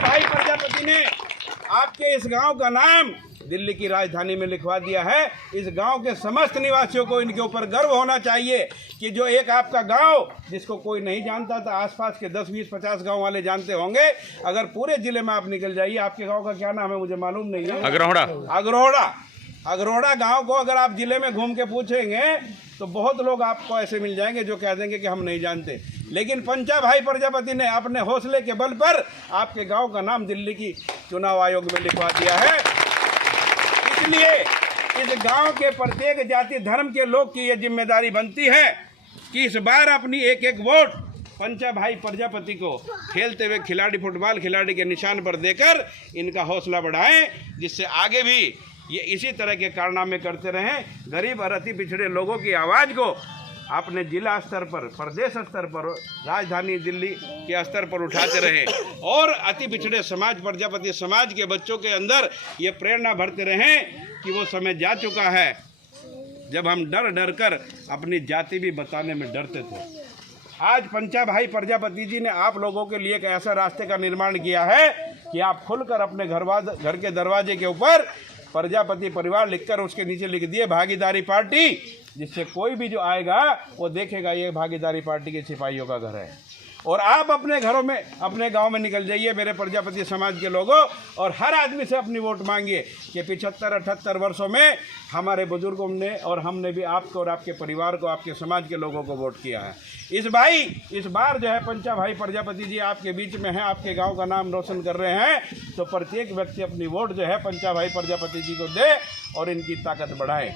भाई प्रजापति ने आपके इस गांव का नाम दिल्ली की राजधानी में लिखवा दिया है। इस गांव के समस्त निवासियों को इनके ऊपर गर्व होना चाहिए कि जो एक आपका गांव जिसको कोई नहीं जानता था, आसपास के 10, 20, 50 गांव वाले जानते होंगे। अगर पूरे जिले में आप निकल जाइए, आपके गांव का क्या नाम है मुझे मालूम नहीं है, अगरोड़ा गांव को अगर आप जिले में घूम के पूछेंगे तो बहुत लोग आपको ऐसे मिल जाएंगे जो कह देंगे कि हम नहीं जानते। लेकिन पंचा भाई प्रजापति ने अपने हौसले के बल पर आपके गांव का नाम दिल्ली की चुनाव आयोग में लिखवा दिया है। इसलिए इस गांव के प्रत्येक जाति धर्म के लोग की यह जिम्मेदारी बनती है कि इस बार अपनी एक एक वोट पंचा भाई प्रजापति को खेलते हुए खिलाड़ी, फुटबॉल खिलाड़ी के निशान पर देकर इनका हौसला बढ़ाएं, जिससे आगे भी ये इसी तरह के कारनामे करते रहें। गरीब और अति पिछड़े लोगों की आवाज़ को अपने जिला स्तर पर, प्रदेश स्तर पर, राजधानी दिल्ली के स्तर पर उठाते रहें और अति पिछड़े समाज, प्रजापति समाज के बच्चों के अंदर ये प्रेरणा भरते रहें कि वो समय जा चुका है जब हम डर डर कर अपनी जाति भी बताने में डरते थे। आज पंचा भाई प्रजापति जी ने आप लोगों के लिए एक ऐसा रास्ते का निर्माण किया है कि आप खुलकर अपने घर के दरवाजे के ऊपर प्रजापति परिवार लिखकर उसके नीचे लिख दिए भागीदारी पार्टी, जिससे कोई भी जो आएगा वो देखेगा ये भागीदारी पार्टी के सिपाहियों का घर है। और आप अपने घरों में, अपने गांव में निकल जाइए मेरे प्रजापति समाज के लोगों, और हर आदमी से अपनी वोट मांगिए कि 75-78 वर्षों में हमारे बुजुर्गों ने और हमने भी आपको और आपके परिवार को, आपके समाज के लोगों को वोट किया है। इस बार जो है पंचा भाई प्रजापति जी आपके बीच में हैं, आपके गांव का नाम रोशन कर रहे हैं, तो प्रत्येक व्यक्ति अपनी वोट जो है पंचा भाई प्रजापति जी को दे और इनकी ताकत बढ़ाए।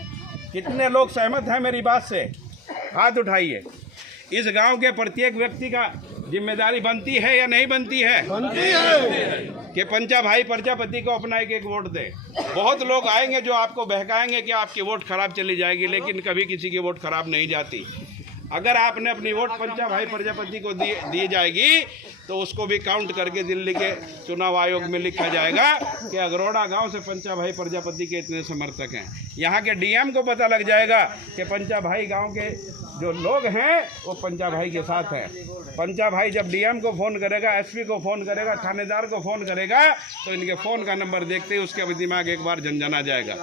कितने लोग सहमत हैं मेरी बात से? हाथ उठाइए। इस गांव के प्रत्येक व्यक्ति का जिम्मेदारी बनती है या नहीं बनती है? बनती है कि पंचा भाई प्रजापति को अपना एक एक वोट दे। बहुत लोग आएंगे जो आपको बहकाएंगे कि आपकी वोट खराब चली जाएगी, लेकिन कभी किसी की वोट खराब नहीं जाती। अगर आपने अपनी वोट पंचा भाई प्रजापति को दी जाएगी तो उसको भी काउंट करके दिल्ली के चुनाव आयोग में लिखा जाएगा कि अगरोड़ा गांव से पंचा भाई प्रजापति के इतने समर्थक हैं। यहाँ के डीएम को पता लग जाएगा कि पंचा भाई गांव के जो लोग हैं वो पंचा भाई के साथ हैं। पंचा भाई जब डीएम को फ़ोन करेगा, एसपी को फ़ोन करेगा, थानेदार को फ़ोन करेगा, तो इनके फ़ोन का नंबर देखते ही उसके दिमाग एक बार झंझना जाएगा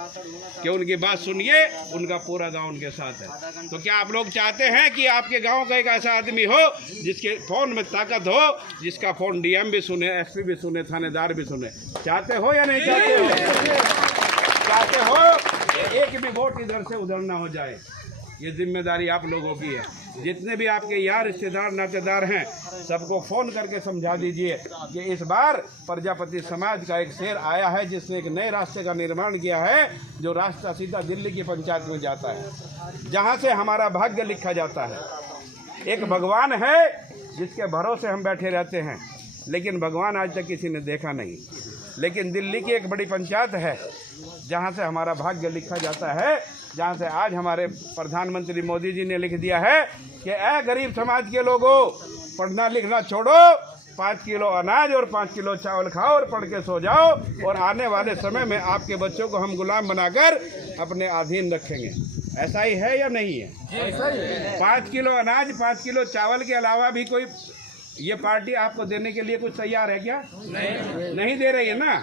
कि उनकी बात सुनिए, उनका पूरा गांव उनके साथ है। तो क्या आप लोग चाहते हैं कि आपके गांव का एक ऐसा आदमी हो जिसके फ़ोन में ताकत हो, जिसका फ़ोन डीएम भी सुने, एसपी भी सुने, थानेदार भी सुने? चाहते हो या नहीं चाहते हो? चाहते हो एक भी वोट इधर से उधर ना हो जाए। ये जिम्मेदारी आप लोगों की है। जितने भी आपके यार, रिश्तेदार, नातेदार हैं, सबको फ़ोन करके समझा दीजिए कि इस बार प्रजापति समाज का एक शेर आया है जिसने एक नए रास्ते का निर्माण किया है, जो रास्ता सीधा दिल्ली की पंचायत में जाता है, जहां से हमारा भाग्य लिखा जाता है। एक भगवान है जिसके भरोसे हम बैठे रहते हैं, लेकिन भगवान आज तक किसी ने देखा नहीं। लेकिन दिल्ली की एक बड़ी पंचायत है जहां से हमारा भाग्य लिखा जाता है, जहां से आज हमारे प्रधानमंत्री मोदी जी ने लिख दिया है कि ऐ गरीब समाज के लोगों, पढ़ना लिखना छोड़ो, 5 किलो अनाज और 5 किलो चावल खाओ और पढ़ के सो जाओ, और आने वाले समय में आपके बच्चों को हम गुलाम बनाकर अपने अधीन रखेंगे। ऐसा ही है या नहीं है? ऐसा ही है। 5 किलो अनाज, 5 किलो चावल के अलावा भी कोई ये पार्टी आपको देने के लिए कुछ तैयार है क्या? नहीं दे रही है ना।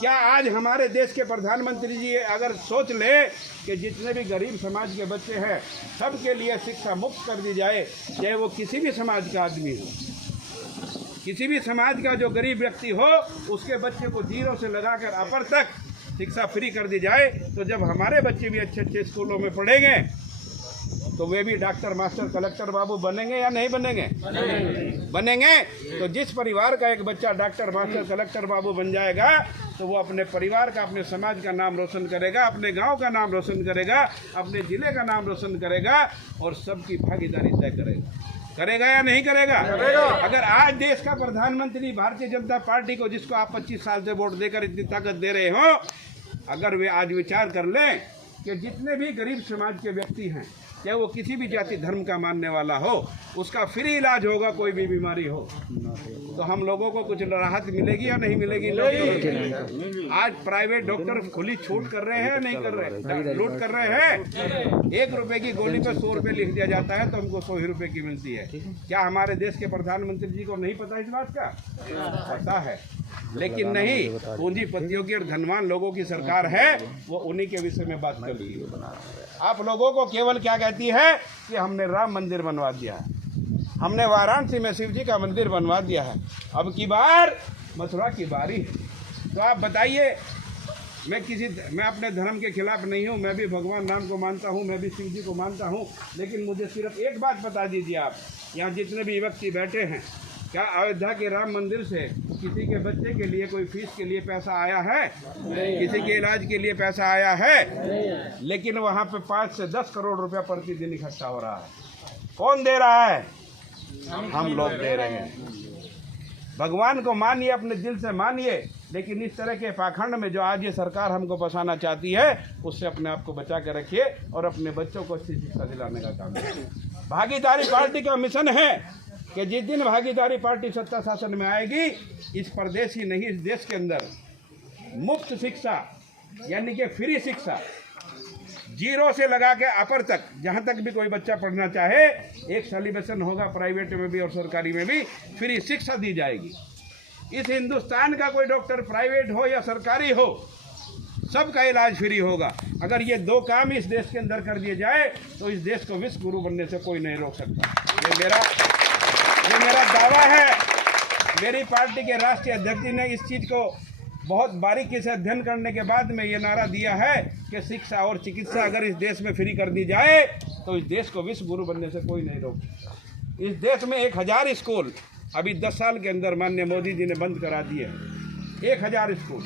क्या आज हमारे देश के प्रधानमंत्री जी अगर सोच ले कि जितने भी गरीब समाज के बच्चे हैं सबके लिए शिक्षा मुफ्त कर दी जाए, चाहे वो किसी भी समाज का आदमी हो, किसी भी समाज का जो गरीब व्यक्ति हो, उसके बच्चे को 0 से लगाकर अपर तक शिक्षा फ्री कर दी जाए, तो जब हमारे बच्चे भी अच्छे अच्छे स्कूलों में पढ़ेंगे तो वे भी डॉक्टर, मास्टर, कलेक्टर बाबू बनेंगे या नहीं बनेंगे? बनेंगे। तो जिस परिवार का एक बच्चा डॉक्टर, मास्टर, कलेक्टर बाबू बन जाएगा तो वो अपने परिवार का, अपने समाज का नाम रोशन करेगा, अपने गांव का नाम रोशन करेगा, अपने ज़िले का नाम रोशन करेगा और सबकी भागीदारी तय करेगा या नहीं करेगा? अगर आज देश का प्रधानमंत्री भारतीय जनता पार्टी को, जिसको आप 25 साल से वोट देकर इतनी ताकत दे रहे हो, अगर वे आज विचार कर लें कि जितने भी गरीब समाज के व्यक्ति हैं चाहे वो किसी भी जाति धर्म का मानने वाला हो, उसका फ्री इलाज होगा कोई भी बीमारी हो। तो हम लोगों को कुछ राहत मिलेगी या नहीं मिलेगी? नहीं। आज प्राइवेट डॉक्टर खुली छूट कर रहे हैं या नहीं कर रहे? लूट कर रहे हैं। 1 रुपए की गोली पर 100 रुपए लिख दिया जाता है तो हमको 100 ही रुपए की मिलती है। क्या हमारे देश के प्रधानमंत्री जी को नहीं पता इस बात का? पता है, लेकिन नहीं, पूंजीपतियों की और धनवान लोगों की सरकार है, वो उन्हीं के विषय में बात कर रही है। आप लोगों को केवल क्या कहती है कि हमने राम मंदिर बनवा दिया है, हमने वाराणसी में शिव जी का मंदिर बनवा दिया है, अब की बार मथुरा की बारी है। तो आप बताइए, मैं अपने धर्म के खिलाफ नहीं हूँ, मैं भी भगवान राम को मानता हूँ, मैं भी शिव जी को मानता हूँ, लेकिन मुझे सिर्फ एक बात बता दीजिए, आप यहाँ जितने भी व्यक्ति बैठे हैं, क्या अयोध्या के राम मंदिर से किसी के बच्चे के लिए कोई फीस के लिए पैसा आया है? किसी के इलाज के लिए पैसा आया है? लेकिन वहाँ पे 5 से 10 करोड़ रुपया प्रतिदिन इकट्ठा हो रहा है। कौन दे रहा है? हम लोग दे रहे हैं। भगवान को मानिए, अपने दिल से मानिए, लेकिन इस तरह के पाखंड में जो आज ये सरकार हमको फंसाना चाहती है, उससे अपने आप को बचा के रखिए और अपने बच्चों को अच्छी शिक्षा दिलाने का काम करिए। भागीदारी पार्टी का मिशन है कि जिस दिन भागीदारी पार्टी सत्ता शासन में आएगी, इस प्रदेश ही नहीं, इस देश के अंदर मुफ्त शिक्षा यानी कि फ्री शिक्षा, 0 से लगा के अपर तक, जहाँ तक भी कोई बच्चा पढ़ना चाहे, एक सेलिब्रेशन होगा, प्राइवेट में भी और सरकारी में भी फ्री शिक्षा दी जाएगी। इस हिंदुस्तान का कोई डॉक्टर प्राइवेट हो या सरकारी हो, सबका इलाज फ्री होगा। अगर ये 2 काम इस देश के अंदर कर दिए जाए तो इस देश को विश्व गुरु बनने से कोई नहीं रोक सकता। ये मेरा दावा है। मेरी पार्टी के राष्ट्रीय अध्यक्ष ने इस चीज़ को बहुत बारीकी से अध्ययन करने के बाद में ये नारा दिया है कि शिक्षा और चिकित्सा अगर इस देश में फ्री कर दी जाए तो इस देश को विश्व गुरु बनने से कोई नहीं रोक सकता। इस देश में 1000 स्कूल अभी 10 साल के अंदर माननीय मोदी जी ने बंद करा दिए, 1000 स्कूल,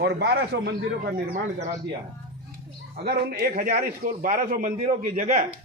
और 1200 मंदिरों का निर्माण करा दिया है। अगर उन 1000 स्कूल 1200 मंदिरों की जगह